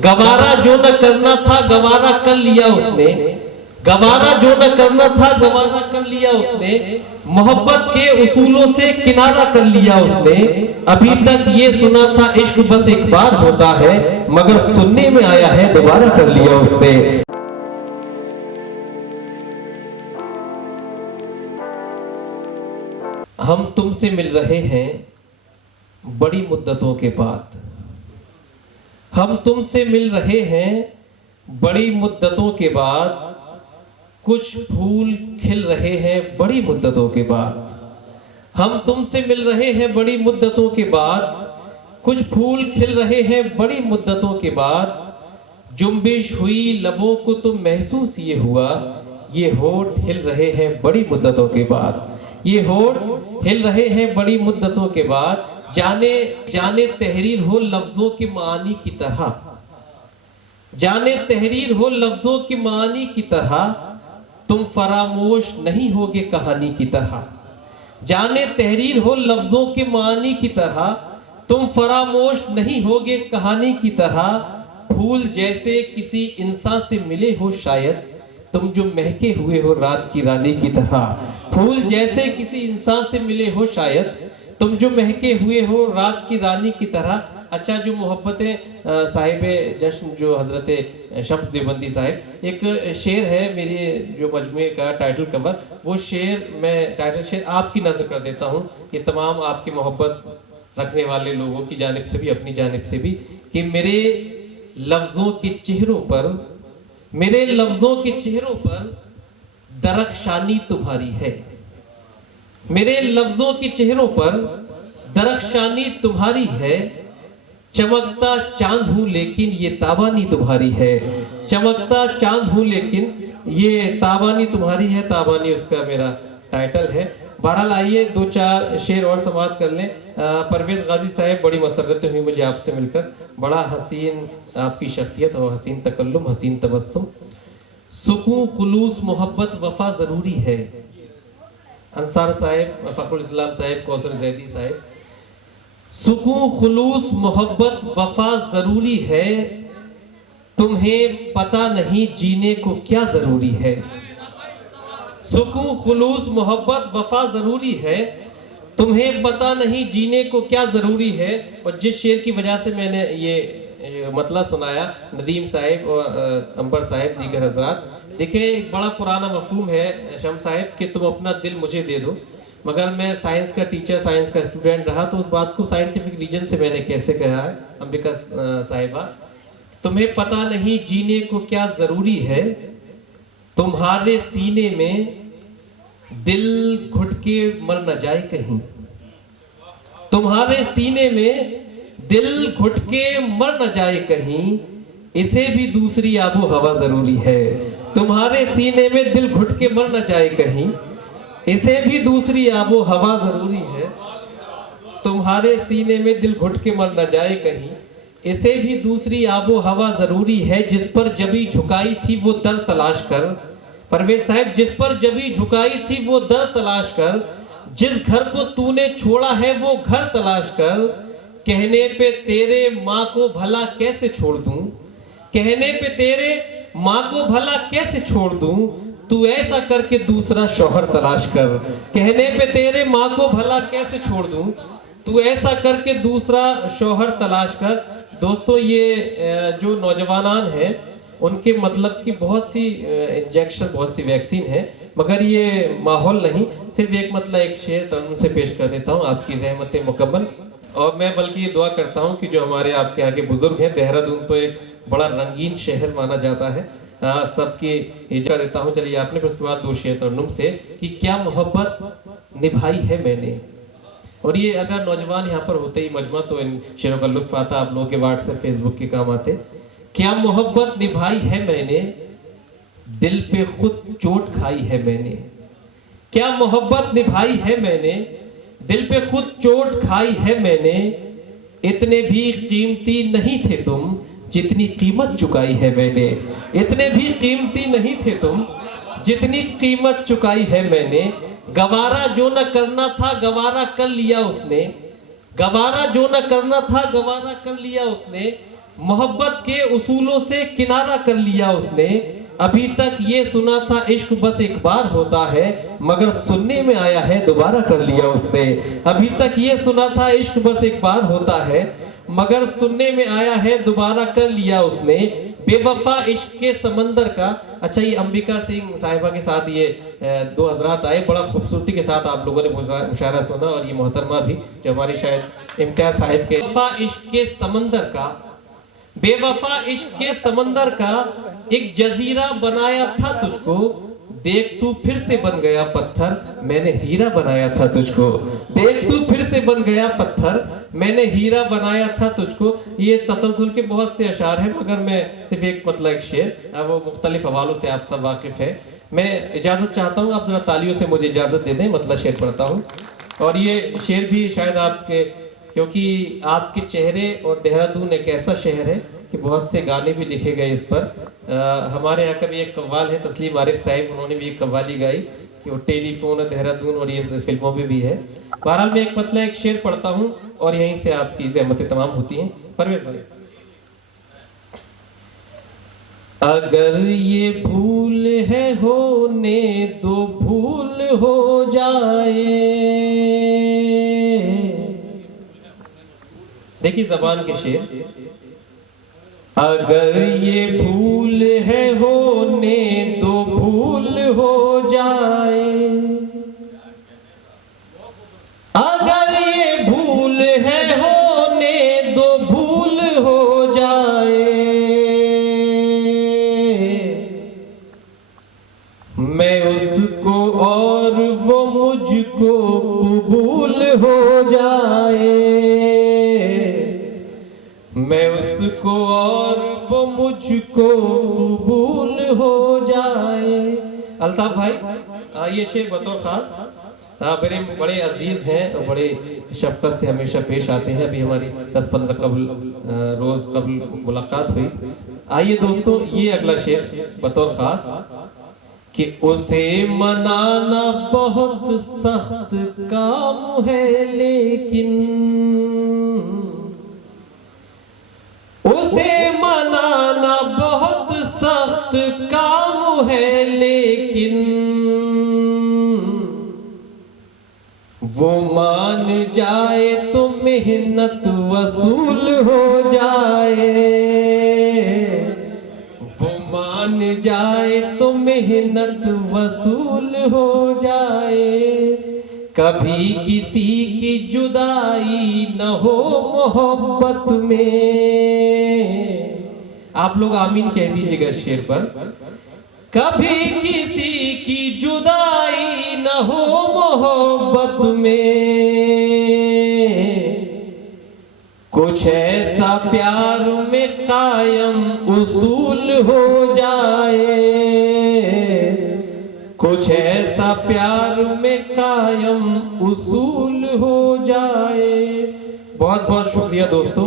गवारा जो न करना था गवारा कर लिया उसने, गवारा जो न करना था गवारा कर लिया उसने, मोहब्बत के उसूलों से किनारा कर लिया उसने। अभी तक ये सुना था इश्क बस एक बार होता है, मगर सुनने में आया है दोबारा कर लिया उसने। हम तुमसे मिल रहे हैं बड़ी मुद्दतों के बाद, हम तुमसे मिल रहे हैं बड़ी मुद्दतों के बाद, कुछ फूल खिल रहे हैं बड़ी मुद्दतों के बाद। हम तुमसे मिल रहे हैं बड़ी मुद्दतों के बाद, कुछ फूल खिल रहे हैं बड़ी मुद्दतों के बाद। जुम्बिश हुई लबों को तो महसूस ये हुआ, ये होठ हिल रहे हैं बड़ी मुद्दतों के बाद, ये होठ हिल रहे हैं बड़ी मुद्दतों के बाद। जाने जाने तहरीर हो लफ्जों की मानी की तरह, जाने तहरीर हो लफ्जों की मानी की तरह, तुम फरामोश नहीं होगे कहानी की तरह। जाने तहरीर हो लफ्जों के मानी की तरह, तुम फरामोश नहीं होगे कहानी की तरह। फूल जैसे किसी इंसान से मिले हो शायद, तुम जो महके हुए हो रात की रानी की तरह। फूल जैसे किसी इंसान से मिले हो शायद, तुम जो महके हुए हो रात की रानी की तरह। अच्छा, जो मोहब्बतें साहिबे जश्न जो हजरत शम्स देवबंदी साहिब, एक शेर है मेरे जो मजमूए का टाइटल कवर, वो शेर मैं टाइटल शेर आपकी नजर कर देता हूँ। ये तमाम आपकी मोहब्बत रखने वाले लोगों की जानिब से भी अपनी जानिब से भी, कि मेरे लफ्जों के चेहरों पर, मेरे लफ्जों के चेहरों पर दरख्शानी तुम्हारी है। मेरे लफ्जों के चेहरों पर दरख्शानी तुम्हारी है। चमकता चांद हूं लेकिन ये ताबानी तुम्हारी है। चमकता चांद हूं लेकिन ये ताबानी तुम्हारी है। ताबानी उसका मेरा टाइटल है। बहरहाल आइए दो चार शेर और समाप्त कर लें। परवेज गाजी साहब, बड़ी मसरत हुई मुझे आपसे मिलकर। बड़ा हसीन आपकी शख्सियत और हसीन तकल्लुम, हसीन तबस्सुम। सुकून खुलूस मोहब्बत वफा जरूरी है। अंसार साहब, फखरुल इस्लाम साहब, कौसर जैदी साहब। सुकून खुलूस मोहब्बत वफा जरूरी है, तुम्हें पता नहीं जीने को क्या जरूरी है। सुकून खुलूस मोहब्बत वफा जरूरी है, तुम्हें पता नहीं जीने को क्या जरूरी है। और जिस शेर की वजह से मैंने ये मतला सुनाया, नदीम साहब और अंबर साहब, दीगर हजरात, देखिए एक बड़ा पुराना मफहूम है शम साहब कि तुम अपना दिल मुझे दे दो, मगर मैं साइंस का टीचर, साइंस का स्टूडेंट रहा, तो उस बात को साइंटिफिक रीजन से मैंने कैसे कहा है। अंबिका साहिबा, तुम्हें पता नहीं जीने को क्या जरूरी है, तुम्हारे सीने में दिल घुट के मर न जाए कहीं। तुम्हारे सीने में दिल घुट के मर न जाए कहीं, इसे भी दूसरी आबो हवा जरूरी है। तुम्हारे सीने में दिल घुट के मर न जाए कहीं, इसे भी दूसरी आबो हवा जरूरी है। तुम्हारे सीने में दिल घुट के मर न जाए कहीं, इसे भी दूसरी आबो हवा जरूरी है। जिस पर जबी झुकाई थी वो दर तलाश कर, परवेज साहब, जिस पर जबी झुकाई थी वो दर तलाश कर, जिस घर को तूने छोड़ा है वो घर तलाश कर। कहने पे तेरे माँ को भला कैसे छोड़ दूं, कहने पे तेरे माँ को भला कैसे छोड़ दूं, तू ऐसा करके दूसरा शौहर तलाश कर। कहने पे तेरे माँ को भला कैसे छोड़ दूं, तू ऐसा करके दूसरा शौहर तलाश कर। दोस्तों, ये जो नौजवान हैं उनके मतलब की बहुत सी इंजेक्शन, बहुत सी वैक्सीन है, मगर ये माहौल नहीं। सिर्फ एक मतलब एक शेर तरुण से पेश कर देता हूँ, आपकी ज़हमत मुकम्मल। और मैं बल्कि ये दुआ करता हूँ कि जो हमारे आपके आगे बुजुर्ग हैं, देहरादून तो एक बड़ा रंगीन शहर माना जाता है, सबकी इजाज़त देता हूँ। चलिए आपने, फिर उसके बाद दो शेर तरुण से कि क्या मोहब्बत निभाई है मैंने। और ये अगर नौजवान यहाँ पर होते ही मजमा, तो इन शेरों का लुत्फ आता, आप लोगों के व्हाट्सएप फेसबुक के काम आते। क्या मोहब्बत निभाई है मैंने, दिल पे खुद चोट खाई है मैंने। क्या मोहब्बत निभाई है मैंने, दिल पे खुद चोट खाई है मैंने। इतने भी कीमती नहीं थे तुम, जितनी कीमत चुकाई है मैंने। इतने भी कीमती नहीं थे तुम, जितनी कीमत चुकाई है मैंने। गवारा जो न करना था गवारा कर लिया उसने, गवारा जो न करना था गवारा कर लिया उसने। मोहब्बत के उसूलों से किनारा कर लिया उसने। अभी तक ये सुना था इश्क बस एक बार होता है, मगर सुनने में आया है दोबारा कर लिया उसने। अभी तक ये सुना था इश्क बस एक बार होता है, मगर सुनने में आया है दोबारा कर लिया उसने। बेवफा इश्क के समंदर का। अच्छा, ये अंबिका सिंह साहिबा के साथ ये दो हजरात आए, बड़ा खूबसूरती के साथ आप लोगों ने मुशायरा सुना, और ये मोहतरमा भी जो हमारी शायद इम्तियाज साहिब के। बेवफा इश्क के समंदर का, बेवफा इश्क के समंदर का एक जजीरा बनाया था तुझको, देख तू फिर से बन गया पत्थर, मैंने हीरा बनाया था तुझको। देख तू फिर से बन गया पत्थर, मैंने हीरा बनाया था तुझको। ये तसलसल के बहुत से अशार हैं, मगर मैं सिर्फ एक मतलब एक शेर, वो मुख्तलिफ हवालों से आप सब वाकिफ है। मैं इजाजत चाहता हूँ, आप जरा तालियों से मुझे इजाजत दे दें, मतलब शेर पढ़ता हूँ। और ये शेर भी शायद आपके, क्योंकि आपके चेहरे और देहरादून एक ऐसा शहर है कि बहुत से गाने भी लिखे गए इस पर। हमारे यहाँ का भी एक कव्वाल है तस्लीम आरिफ साहिब, उन्होंने भी एक कव्वाली गाई कि वो टेलीफोन देहरादून, और ये फिल्मों में भी है। बहरहाल मैं एक मतलब एक शेर पढ़ता हूँ और यहीं से आपकी ज़हमतें तमाम होती हैं। परवेज भाई, अगर ये भूल है होने दो, भूल हो जाए। देखिए जबान के शेर, अगर ये भूल है होने दो, भूल हो जाए। अगर ये भूल है होने दो, भूल हो जाए। मैं उसको और वो मुझको कबूल हो जाए। मैं उसको और वो मुझको कबूल हो जाए। अल्ताफ भाई, ये शेर बतौर खास मेरे बड़े अजीज हैं और बड़े शफकत से हमेशा पेश आते हैं। अभी हमारी 10-15 रोज कबल मुलाकात हुई। आइए दोस्तों, ये अगला शेर बतौर खास कि उसे मनाना बहुत सख्त काम है, लेकिन उसे मनाना बहुत सख्त काम है, लेकिन वो मान जाए तो मेहनत वसूल हो जाए। वो मान जाए तो मेहनत वसूल हो जाए। कभी किसी की जुदाई न हो मोहब्बत में। आप लोग आमीन कह दीजिएगा शेर पर। कभी किसी की जुदाई न हो मोहब्बत में। कुछ ऐसा प्यार में कायम उसूल हो जाए। कुछ ऐसा प्यार में कायम उसूल हो जाए। बहुत बहुत शुक्रिया दोस्तों।